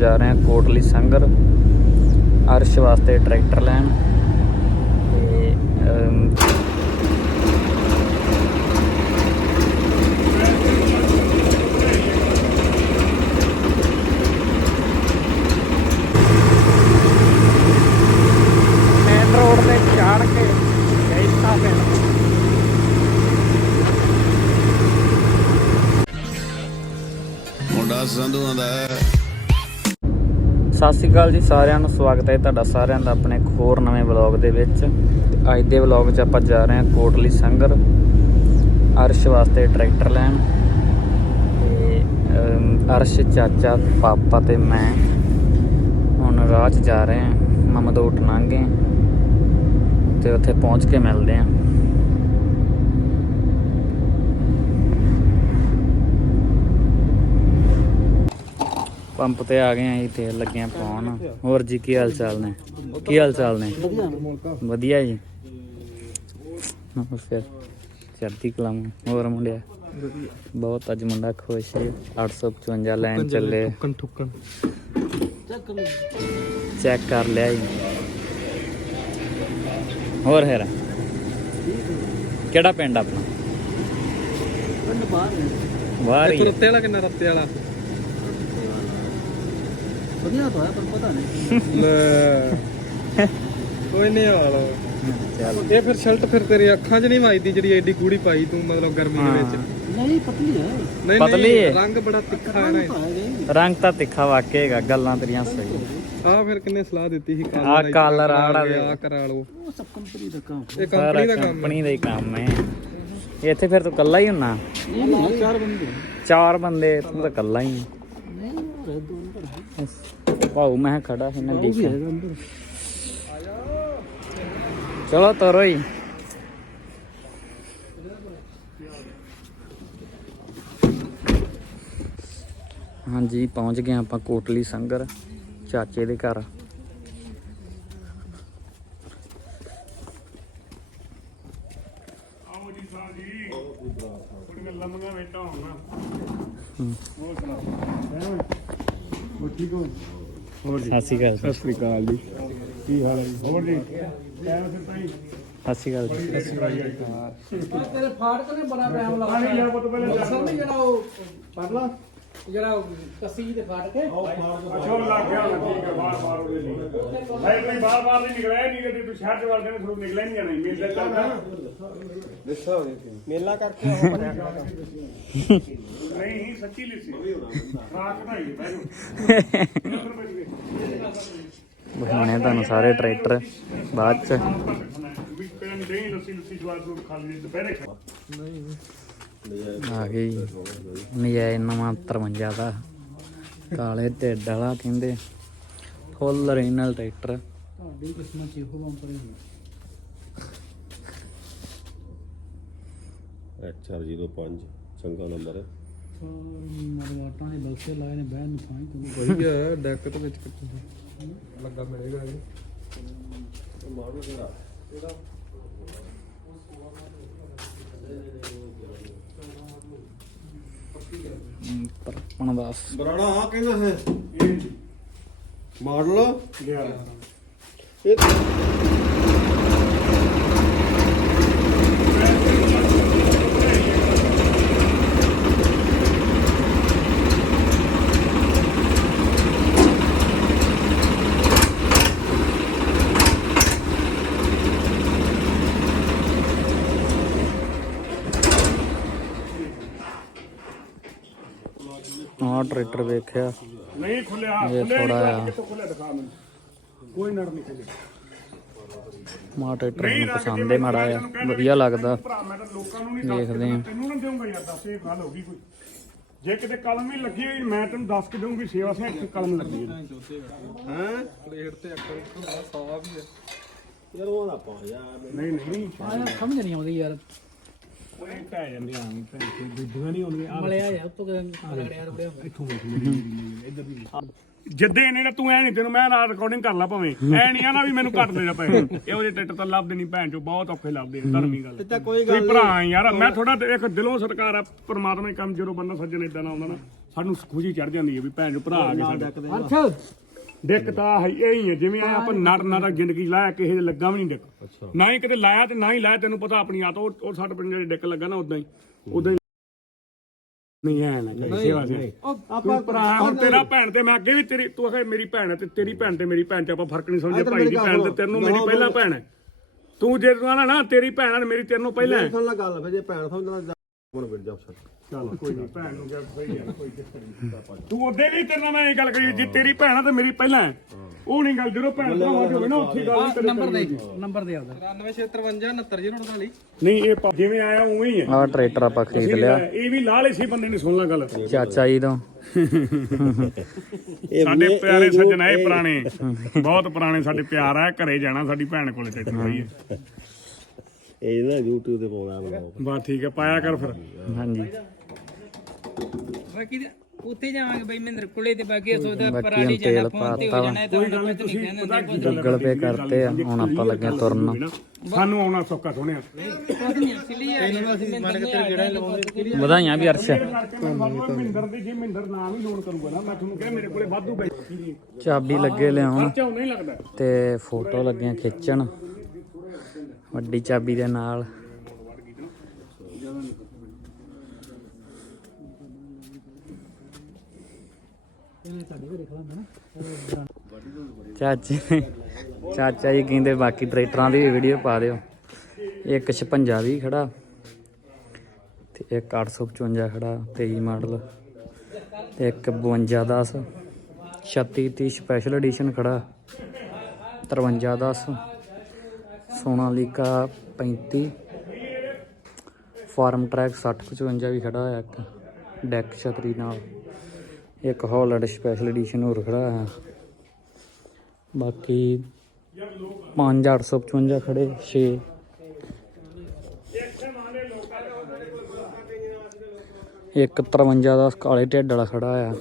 ਜਾ ਰਹੇ ਹਾਂ ਕੋਟਲੀ ਸੰਗਰ ਅਰਸ਼ ਵਾਸਤੇ ਟਰੈਕਟਰ ਲੈਣ। ਤੇ ਮੇਨ ਰੋਡ ਤੇ ਚਾੜ ਕੇ ਗੈਸਾ ਪਿੰਡ ਮੁੰਡਾ ਸੰਧੂਆਂ ਦਾ ਹੈ। ਸਤਿ ਸ਼੍ਰੀ ਅਕਾਲ ਜੀ, ਸਾਰਿਆਂ ਨੂੰ ਸਵਾਗਤ ਹੈ ਤੁਹਾਡਾ ਸਾਰਿਆਂ ਦਾ ਆਪਣੇ ਇੱਕ ਹੋਰ ਨਵੇਂ ਵਲੌਗ ਦੇ ਵਿੱਚ। ਤੇ ਅੱਜ ਦੇ ਵਲੌਗ 'ਚ ਆਪਾਂ ਜਾ ਰਹੇ ਹਾਂ ਕੋਟਲੀ ਸੰਗਰ, ਅਰਸ਼ ਵਾਸਤੇ ਟਰੈਕਟਰ ਲੈਣ। ਤੇ ਅਰਸ਼ ਚਾਚਾ, ਪਾਪਾ ਤੇ ਮੈਂ ਹੁਣ ਰਾਹ 'ਚ ਜਾ ਰਹੇ ਹਾਂ, ਮਮਦੋਟ ਲੰਘੇ ਤੇ ਉੱਥੇ ਪਹੁੰਚ ਕੇ ਮਿਲਦੇ ਹਾਂ। ਪੰਪ ਤੇ ਆ ਗਏ ਆਂ ਜੀ ਤੇਲ ਲੱਗੇ ਆਂ ਪਾਉਣ। ਹੋਰ ਜੀ ਕੀ ਹਾਲ ਚਾਲ ਨੇ? ਕੀ ਹਾਲ ਚਾਲ ਨੇ? ਵਧੀਆ ਜੀ। ਫਿਰ ਚੜ੍ਹਦੀ ਕਲਾ ਮੇ ਹੋਰ ਮੁੰਡਿਆ? ਬਹੁਤ ਅੱਜ ਮੁੰਡਾ ਖੁਸ਼ ਹੈ 855 ਲੈਣ ਚੱਲੇ। ਠੁੱਕਣ ਠੁੱਕਣ। ਚੈੱਕ ਕਰ ਲਿਆ ਜੀ। ਹੋਰ ਹੈਰਾ ਕਿਹੜਾ ਪਿੰਡ ਆਪਣਾ? ਬਾਹਰ ਹੀ। ਇੱਥੇ ਹੈ। ਰੱਤੇ ਵਾਲਾ ਕਿੰਨਾ ਰੱਤੇ ਵਾਲਾ? ਵਧੀਆ ਤਾਂ ਹੈ ਪਰ ਪਤਾ ਨਹੀਂ ਲੈ। ਕੋਈ ਨਹੀਂ ਵਾਲੋ ਚੱਲ। ਇਹ ਫਿਰ ਸ਼ਰਟ ਫਿਰ ਤੇਰੀ ਅੱਖਾਂ 'ਚ ਨਹੀਂ ਵੱਜਦੀ ਜਿਹੜੀ ਐਡੀ ਗੂੜੀ ਪਾਈ ਤੂੰ ਮਤਲਬ ਗਰਮੀ ਦੇ ਵਿੱਚ। ਨਹੀਂ ਪਤਲੀ ਹੈ। ਨਹੀਂ ਪਤਲੀ ਹੈ। ਨਹੀਂ ਰੰਗ ਬੜਾ ਤਿੱਖਾ ਹੈ ਨਾ ਰੰਗ ਤਾਂ ਤਿੱਖਾ ਵਾਕਿਆ ਹੈਗਾ ਗੱਲਾਂ ਤੇਰੀਆਂ ਸਹੀ। ਆ ਫਿਰ ਕਿੰਨੇ ਸਲਾਹ ਦਿੱਤੀ ਸੀ ਆਹ colour ਆੜਾ ਦੇ। ਆ ਕਰਾ ਲਓ। ਉਹ ਸਭ ਕੰਪਨੀ ਦਾ ਕੰਮ ਇਹ ਕੰਪਨੀ ਦਾ ਕੰਮ ਹੈ। ਕੰਪਨੀ ਦਾ ਹੀ ਕੰਮ ਹੈ। ਇੱਥੇ ਫਿਰ ਤੂੰ ਕੱਲਾ ਹੀ ਹੁੰਨਾ? ਚਾਰ ਬੰਦੇ ਚਾਰ ਬੰਦੇ ਤੂੰ ਤਾਂ ਕੱਲਾ ਹੀ ਨਹੀਂ ਉਹ ਹੈ ਦੋ ਨੰਬਰ ਹੈ ਹੈ। ਭਾਊ ਮੈਂ ਕਿਹਾ ਖੜਾ ਸੀ ਨਾ ਉਹ ਵੀ ਦੇਖਿਆ ਹੈ ਅੰਦਰ ਚਲੋ ਤਰੋ ਹੀ ਹਾਂਜੀ ਪਹੁੰਚ ਗਏ ਆਪਾਂ ਕੋਟਲੀ ਸੰਗਰ ਚਾਚੇ ਦੇ ਘਰ ਸਤਿ ਸ਼੍ਰੀ ਅਕਾਲ ਸਤਿ ਸ੍ਰੀ ਅਕਾਲ ਜੀ। ਕੀ ਹਾਲ ਹੈ ਜੀ? ਹੋਰ ਜੀ ਸਤਿ ਸ਼੍ਰੀ ਅਕਾਲ ਜੀ। ਤੇਰੇ ਫਾੜਕ ਨੇ ਬੜਾ ਟਾਈਮ ਲਾਇਆ ਪਾਣੀ ਲਿਆ ਪੁੱਤ ਪਹਿਲੇ ਸਭ ਨੇ ਜਿਹੜਾ ਉਹ ਪੜ ਲਾ। ਜਿਹੜਾ ਕੱਸੀ ਜਿਹੀ ਤੇ ਫਾੜ ਕੇ। ਅੱਛਾ ਉਹ ਲੱਗ ਗਿਆ ਠੀਕ ਹੈ ਬਾਹਰ ਬਾਹਰ ਉਹਦੇ ਲਈ। ਭਾਈ ਕੋਈ ਬਾਹਰ ਬਾਹਰ ਨਹੀਂ ਨਿਕਲਿਆ। ਨਹੀਂ ਕਦੇ ਤੂੰ ਸ਼ਹਿਰ ਚ ਵੜਦੇ ਨੇ ਤੁਹਾਨੂੰ ਨਿਕਲਿਆ ਨਹੀਂ ਜਾਣਾ। ਮੇਲ ਦਾ ਚੱਲਦਾ ਮੇਲਾ ਕਰਕੇ ਉਹ ਬਣਿਆ ਨਹੀਂ ਸੱਚੀ ਲਿਸੀ ਰਾਤ ਦਾ ਹੀ ਬੈਠੋ ਦਿਖਾਉਣੇ ਆ ਤੁਹਾਨੂੰ ਸਾਰੇ ਟਰੈਕਟਰ ਬਾਅਦ ਚ। ਆ ਗਈ। ਨਜਾਇਜ਼ ਨਵਾਂ 53 ਦਾ। ਕਾਲੇ ਢਿੱਡ ਵਾਲਾ ਕਹਿੰਦੇ। ਫੁੱਲ ਰੀਨਲ ਟਰੈਕਟਰ। ਤੁਹਾਡੀ ਕਿਸਮਤ ਚ ਇਹੋ ਬੰਪਰ ਹੀ HR05 ਚੰਗਾ ਨੰਬਰ ਹੈ। ਮਰਵਾਟਾਂ ਦੇ ਬਕਸੇ ਲਾਏ ਨੇ ਬਹਿਣ ਨੂੰ ਹੀ ਕੋਈ ਵਧੀਆ ਡੈਕ ਦੇ ਵਿੱਚ ਕਿੱਥੇ ਲੱਗਾ ਮਿਲੇਗਾ ਜੀ। ਤਰਪਣ ਦਾ ਬਰਾੜਾ ਆ ਕਹਿੰਦਾ ਹੈ। ਮਾਡਲ। ਗਿਆ ਇਹ ਆਹ ਟਰੈਕਟਰ ਵੇਖਿਆ। ਨਹੀਂ ਖੁੱਲਿਆ ਇਹ ਖੁੱਲਿਆ ਦਿਖਾ ਮੈਨੂੰ। ਕੋਈ ਨੜ ਨਹੀਂ ਖੁੱਲਿਆ ਮਾ ਟਰੈਕਟਰ ਮੈਨੂੰ ਪਸੰਦ ਹੈ ਮਾੜਾ ਆ ਵਧੀਆ ਲੱਗਦਾ। ਭਰਾ ਮੈਂ ਤਾਂ ਲੋਕਾਂ ਨੂੰ ਨਹੀਂ ਦੇਖਦੇ ਹਾਂ। ਤੈਨੂੰ ਨਾ ਦੇਵਾਂਗਾ ਯਾਰ ਦੱਸ ਇਹ ਗੱਲ ਹੋ ਗਈ ਕੋਈ। ਜੇ ਕਿਤੇ ਕਲਮ ਹੀ ਲੱਗੀ ਹੋਈ ਮੈਂ ਤੈਨੂੰ ਦੱਸ ਕੇ ਦਊਂਗੀ ਸੇਵਾ ਸਿੰਘ ਇੱਥੇ ਕਲਮ ਲੱਗੀ ਹੋਈ। ਹੈ? ਪਲੇਟ ਤੇ ਅੱਕਰ ਬੜਾ ਸਾਫ਼ ਹੀ ਹੈ ਯਾਰ ਉਹ ਨਾ ਪਾ ਯਾਰ। ਨਹੀਂ ਨਹੀਂ। ਸਮਝ ਨਹੀਂ ਆਉਂਦੀ ਯਾਰ। ਪੈ ਜਾਂਦੇ ਆਂ ਭੈਣ ਚੋਦ, ਦੂਜੀਆਂ ਨਹੀਂ ਆਉਂਦੀਆਂ ਮਲਿਆ ਯਾਰ ਤੋਂ ਰਗੜਿਆ ਰਗੜਿਆ ਇੱਥੋਂ ਵੇਖ ਇੱਧਰ ਦੀ ਜਿੱਦੇ ਇਹਨੇ ਨਾ ਤੂੰ ਐ ਨਹੀਂ ਤੈਨੂੰ ਮੈਂ ਨਾਲ ਰਿਕਾਰਡਿੰਗ ਕਰ ਲਾ ਭਾਵੇਂ। ਐ ਨਹੀਂ ਆ ਨਾ ਵੀ ਮੈਨੂੰ ਘੱਟ ਦੇ ਜਾ ਪੈਸੇ। ਇਹੋ ਜਿਹੇ ਟਿੱਟ ਤਾਂ ਲੱਭਦੇ ਨਹੀਂ ਭੈਣ ਚੋ ਬਹੁਤ ਔਖੇ ਲੱਭਦੇ ਨੇ ਧਰਮੀ ਗੱਲ। ਤਾਂ ਕੋਈ ਤੁਸੀਂ ਭਰਾ ਆ ਯਾਰ ਮੈਂ ਥੋੜਾ ਇੱਕ ਦਿਲੋਂ ਸਤਿਕਾਰ ਆ ਪਰਮਾਤਮਾ ਦੇ ਕੰਮ ਜਦੋਂ ਬੰਦਾ ਸੱਜਣ ਇਦਾਂ ਨਾ ਆਉਂਦਾ ਨਾ ਸਾਨੂੰ ਖੁਸ਼ੀ ਚੜ ਜਾਂਦੀ ਹੈ ਵੀ ਭੈਣ ਜੋ ਭਰਾ ਆ ਗਏ ਸਾਡੇ। ਅੱਛਾ ਡਿੱਕ ਤਾਂ ਹੈ ਇਹ ਹੀ ਹੈ ਜਿਵੇਂ ਆ ਆਪਾਂ ਨਟ ਨਟ ਜ਼ਿੰਦਗੀ ਲਾਇਆ ਕਿਸੇ ਦੇ ਲੱਗਾ ਵੀ ਨਹੀਂ ਡਿੱਕ। ਨਾ ਹੀ ਕਿਤੇ ਲਾਇਆ ਤੇ ਨਾ ਹੀ ਲਾਇਆ ਤੈਨੂੰ ਪਤਾ ਆਪਣੀ ਆਤ ਉਹ ਉਹ ਸਾਡੇ ਪਿੰਡ ਜਿਹੜੇ ਡਿੱਕ ਲੱਗਾ ਨਾ ਉਦਾਂ ਹੀ ਉਦਾਂ ਹੀ ਨਹੀਂ ਐ ਨਾ ਕਰੀ ਸੇਵਾ ਸੇ ਆਪਾਂ ਭਰਾ ਹੁਣ ਤੇਰਾ ਭੈਣ ਤੇ ਮੈਂ ਅੱਗੇ ਵੀ ਤੇਰੀ ਤੂੰ ਆਖੇ ਮੇਰੀ ਭੈਣ ਹੈ ਤੇ ਤੇਰੀ ਭੈਣ ਤੇ ਮੇਰੀ ਭੈਣ ਚ ਆਪਾਂ ਫ਼ਰਕ ਨਹੀਂ ਸਮਝੇ ਭਾਈ ਦੀ ਭੈਣ ਤੇ ਤੈਨੂੰ ਮੇਰੀ ਪਹਿਲਾਂ ਭੈਣ ਹੈ। ਤੂੰ ਜੇ ਤੂੰ ਆਣਾ ਨਾ ਤੇਰੀ ਭੈਣ ਹੈ ਮੇਰੀ ਤੇਰੇ ਨੂੰ ਪਹਿਲਾਂ ਹੈ। ਸੁਣ ਲੈ ਗੱਲ ਫਿਰ ਜੇ ਭੈਣ ਸਮਝਣਾ ਮਨ ਬਿੜ ਜਾ ਅਫਸਰ ਚੱਲ ਕੋਈ ਨਹੀਂ ਭੈਣ ਨੂੰ ਕਿਹਾ ਸਹੀ ਹੈ ਕੋਈ ਚੱਕਰ ਨਹੀਂ ਤੂੰ ਉਹਦੇ ਵੀ ਤੇਰੇ ਨਾਲ ਮੈਂ ਇਹ ਗੱਲ ਕਰੀ ਜੇ ਤੇਰੀ ਭੈਣ ਆ ਤੇ ਮੇਰੀ ਪਹਿਲਾਂ ਹੈ। ਉਹ ਨਹੀਂ ਗੱਲ ਜਦੋਂ ਭੈਣ ਭਰਾ ਹੋਵੇ ਨਾ ਉੱਥੇ ਗੱਲ ਤੇਰੇ ਨੰਬਰ ਦੇ ਨੰਬਰ ਦੇ ਆਪਦਾ। 9653 69048 ਨਹੀਂ ਇਹ ਪ- ਜਿਵੇਂ ਆਇਆ ਉਵੇਂ ਹੀ ਹੈ। ਆਹ ਟਰੈਕਟਰ ਆਪਾਂ ਖਰੀਦ ਲਿਆ। ਇਹ ਵੀ ਲਾਲ ਸੀ ਬੰਦੇ ਨੇ ਸੁਣ ਲਾ ਗੱਲ। ਚਾਚਾ ਜੀ ਤੋਂ। ਸਾਡੇ ਪਿਆਰੇ ਸੱਜਣ ਆਏ ਪੁਰਾਣੇ। ਬਹੁਤ ਪੁਰਾਣੇ ਸਾਡੇ ਪਿਆਰ ਆ ਘਰੇ ਜਾਣਾ ਸਾਡੀ ਭੈਣ ਕੋਲੇ ਤੇ ਹੋਈ ਹੈ। ਇਹ ਨਾ YouTube ਤੇ ਪਾਉਣਾ ਬਲੌਗ ਬਸ ਠੀਕ ਹੈ ਪਾਇਆ ਕਰ ਫਿਰ। ਹਾਂਜੀ। ਬਾਕੀ ਤਾਂ ਉੱਥੇ ਜਾਵਾਂਗੇ ਬਈ ਮਹਿੰਦਰ ਕੋਲੇ ਤੇ ਬਾਕੀ ਸੋਦਾ ਬਾਕੀ ਪਰਾਲੀ ਜਾਣਾ ਫੋਨ ਤੇ ਹੋ ਪਾਤਾ ਜਾਣਾ ਇਹ ਤਾਂ ਹੁਣ ਕੁਝ ਨਹੀਂ ਕਹਿੰਦੇ ਗੂਗਲ ਪੇ ਕਰਤੇ ਆ ਹੁਣ ਆਪਾਂ ਲੱਗੇ ਤੁਰਨ। ਸਾਨੂੰ ਆਉਣਾ ਸੌਕਾ ਸੋਹਣਿਆ ਨਹੀਂ ਸਿਲੀ ਆ ਅਸੀਂ ਮਾਰ ਕੇ ਤੇਰੇ ਜਿਹੜਾ ਲਵਾਉਂਦੇ ਵਧਾਈਆਂ ਵੀ ਅਰਸ਼। ਮਹਿੰਦਰ ਦੀ ਜੇ ਮਹਿੰਦਰ ਨਾਮ ਹੀ ਲੋਨ ਕਰੂਗਾ ਨਾ ਮੈਂ ਤੁਹਾਨੂੰ ਕਿਹਾ ਮੇਰੇ ਕੋਲੇ ਵਾਧੂ ਬੈਠੀ ਚਾਬੀ ਲੱਗੇ ਲਿਆਉਣ। ਤੇ ਫੋਟੋ ਲੱਗੀਆਂ ਖਿੱਚਣ। ਵੱਡੀ ਚਾਬੀ ਦੇ ਨਾਲ। ਚਾਚੇ ਚਾਚਾ ਜੀ ਕਹਿੰਦੇ ਬਾਕੀ ਟਰੈਕਟਰਾਂ ਦੀ ਵੀ ਵੀਡੀਓ ਪਾ ਦਿਓ। ਇੱਕ 56 ਵੀ ਖੜਾ, ਤੇ ਇੱਕ 855 ਖੜਾ 23 ਮਾਡਲ ਤੇ ਇੱਕ 52 10 36 30 ਸਪੈਸ਼ਲ ਐਡੀਸ਼ਨ ਖੜਾ 53 10 ਸੋਨਾਲੀਕਾ 35 ਫਾਰਮ ਟਰੈਕ 60 55 ਵੀ ਖੜਾ ਹੋਇਆ ਇੱਕ, ਡੈਕ ਛਤਰੀ ਨਾਲ। ਇੱਕ ਹਾਲੈਂਡ ਸਪੈਸ਼ਲ ਐਡੀਸ਼ਨ ਹੋਰ ਖੜਾ ਹੈ। ਬਾਕੀ 5 855 ਖੜੇ 6 ਇੱਕ 53 ਦਾ ਕਾਲੇ ਢਿੱਡ ਵਾਲਾ ਖੜਾ ਆ।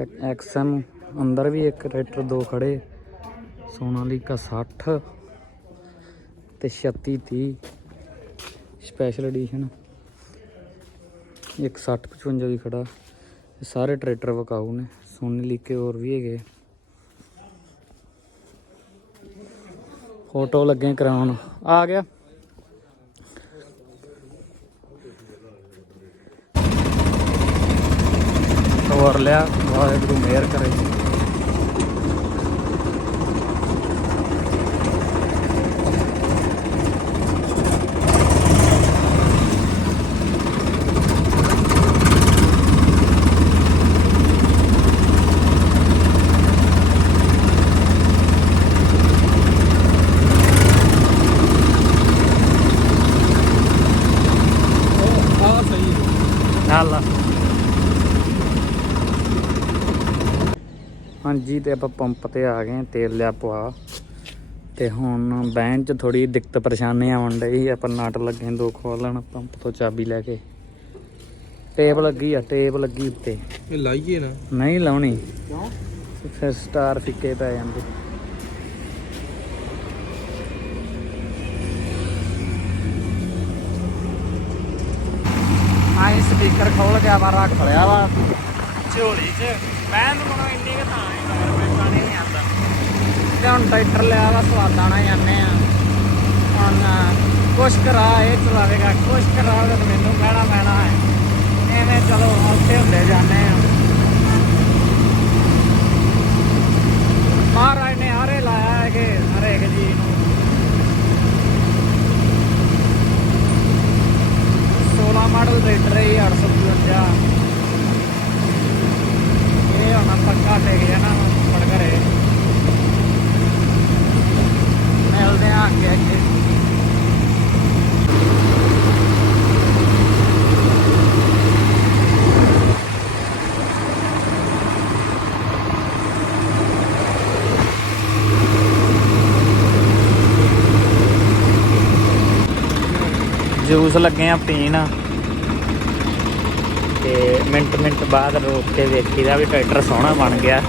ਇੱਕ ਐਕਸਐਮ ਅੰਦਰ ਵੀ ਇੱਕ ਟਰੈਕਟਰ ਦੋ ਖੜੇ, ਸੋਨਾਲੀਕਾ 60 ਤੇ 36 30 ਸਪੈਸ਼ਲ ਐਡੀਸ਼ਨ ਇੱਕ 60 55 ਵੀ ਖੜਾ। ਸਾਰੇ ਟਰੈਕਟਰ ਵਕਾਊ ਨੇ, ਸੋਨੀ ਸੋਨਾਲੀਕੇ ਹੋਰ ਵੀ ਹੈਗੇ। ਫੋਟੋ ਲੱਗੇ ਕਰਾਉਣ। ਆ ਗਿਆ। ਤੋਰ ਲਿਆ, ਵਾਹਿਗੁਰੂ ਮਿਹਰ ਕਰੇ ਆਹ ਸਹੀ ਹੈ ਚੱਲ ਹਾਂਜੀ ਤੇ ਆਪਾਂ ਪੰਪ ਤੇ ਆ ਗਏ ਤੇਲ ਲਿਆ ਪਵਾ। ਤੇ ਹੁਣ ਬੈਂਚ ਚ ਥੋੜੀ ਦਿੱਕਤ ਪਰੇਸ਼ਾਨੀ ਆਉਣ ਡਈ ਆਪਾਂ ਨਟ ਲੱਗੇ ਦੋ ਖੋਲਣ ਪੰਪ ਤੋਂ ਚਾਬੀ ਲੈ ਕੇ। ਟੇਪ ਲੱਗੀ ਆ ਟੇਪ ਲੱਗੀ ਉੱਤੇ। ਇਹ ਲਾਈਏ ਨਾ। ਨਹੀਂ ਲਾਉਣੀ। ਕਿਉਂ? ਫਿਰ ਸਟਾਰ ਫਿੱਕੇ ਪੈ ਜਾਂਦੇ। ਸਪੀਕਰ ਖੋਲ ਕੇ ਆਵਾ ਰੱਖ ਲਿਆ ਵਾ। ਝੋਲੀ 'ਚ। ਮੈਂ ਨੂੰ ਕੋਲ ਇੰਨੀ ਕਿ ਤਾਂ ਹੀ ਮਗਰ ਕੋਈ ਪਾਣੀ ਨਹੀਂ ਆਉਂਦਾ। ਤੇ ਹੁਣ ਟਰੈਕਟਰ ਲਿਆ ਵਾ ਸਵਾਦਾਂ ਨਾਲ ਜਾਂਦੇ ਆ। ਹੁਣ ਕੁਛ ਕਰਾ ਇਹ ਚਲਾਵੇਗਾ ਕੁਛ ਕਰਾ ਤਾਂ ਮੈਨੂੰ ਕਹਿਣਾ ਪੈਣਾ ਹੈ। ਐਵੇਂ ਚਲੋ ਔਖੇ ਹੁੰਦੇ ਜਾਂਦੇ ਆ ਮਹਾਰਾਜ ਨੇ ਹਾਰੇ ਲਾਇਆ ਹੈ ਕਿ ਹਰੇਕ ਜੀ ਨੂੰ 16 ਮਾਡਲ ਟਰੈਕਟਰ ਹੈ 855 ਇਹ ਹੁਣ ਪੱਕਾ ਟਿਕ ਜਾਣਾ ਪੜ ਘਰੇ ਮਿਲਦੇ ਆ ਅੱਗੇ ਅੱਗੇ ਜੂਸ ਲੱਗੇ ਆ ਪੀਣ। ਤੇ ਮਿੰਟ ਮਿੰਟ ਬਾਅਦ ਰੋਕ ਕੇ ਵੇਖੀਦਾ ਵੀ ਟਰੈਕਟਰ ਸੋਹਣਾ ਬਣ ਗਿਆ।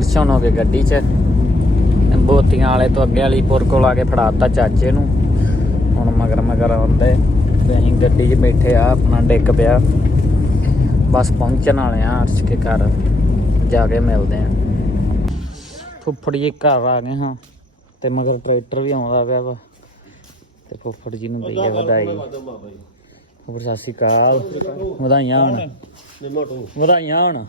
ਅਰਸ਼ਨ ਹੋ ਗਏ ਗੱਡੀ 'ਚ। ਬੋਤੀਆਂ ਵਾਲੇ ਤੋਂ ਅੱਗੇ ਵਾਲੀ ਪੁਰ ਕੋਲ ਆ ਕੇ ਫੜਾਤਾ ਚਾਚੇ ਨੂੰ। ਹੁਣ ਮਗਰ ਮਗਰ ਆਉਂਦੇ। ਤੇ ਅਸੀਂ ਗੱਡੀ 'ਚ ਬੈਠੇ ਆ ਆਪਣਾ ਡਿੱਗ ਪਿਆ। ਬਸ ਪਹੁੰਚਣ ਵਾਲੇ ਆ ਅਰਸ਼ ਕੇ ਘਰ। ਜਾ ਕੇ ਮਿਲਦੇ ਆ। ਫੁੱਫੜ ਜੀ ਘਰ ਆ ਗਏ ਹਾਂ। ਤੇ ਮਗਰ ਟਰੈਕਟਰ ਵੀ ਆਉਂਦਾ ਪਿਆ ਵਾ। ਤੇ ਫੁੱਫੜ ਜੀ ਨੂੰ ਦਈਏ ਵਧਾਈ। ਫੁੱਫੜ ਸਤਿ ਸ਼੍ਰੀ ਅਕਾਲ। ਵਧਾਈਆਂ ਹੋਣ। ਵਧਾਈਆਂ ਹੋਣ।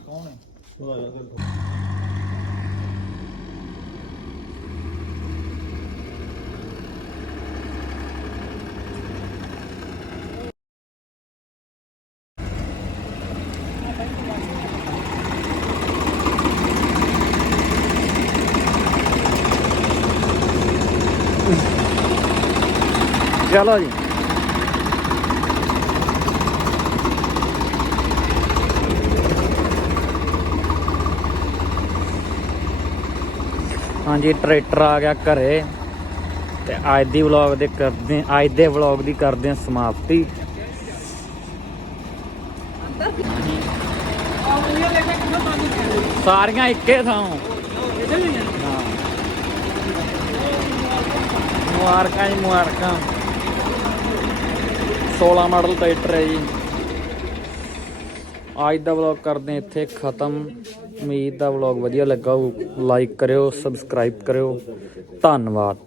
ਚਲੋ ਜੀ। ਹਾਂਜੀ, ਟਰੈਕਟਰ ਆ ਗਿਆ ਘਰੇ। ਤੇ ਅੱਜ ਦੀ ਵਲੌਗ ਦੇ ਕਰਦੇ ਅੱਜ ਦੇ ਵਲੌਗ ਦੀ ਕਰਦੇ ਹਾਂ ਸਮਾਪਤੀ। ਸਾਰੀਆਂ ਇੱਕੇ ਥਾਂ। ਮੁਬਾਰਕਾਂ ਜੀ, ਮੁਬਾਰਕਾਂ। 16 ਮਾਡਲ ਟਰੈਕਟਰ ਹੈ ਜੀ। ਅੱਜ ਦਾ ਵਲੌਗ ਕਰਦੇ ਇੱਥੇ ਖਤਮ। ਉਮੀਦ ਦਾ ਵਲੌਗ ਵਧੀਆ ਲੱਗਾ ਲਾਈਕ ਕਰਿਓ ਸਬਸਕ੍ਰਾਈਬ ਕਰਿਓ। ਧੰਨਵਾਦ।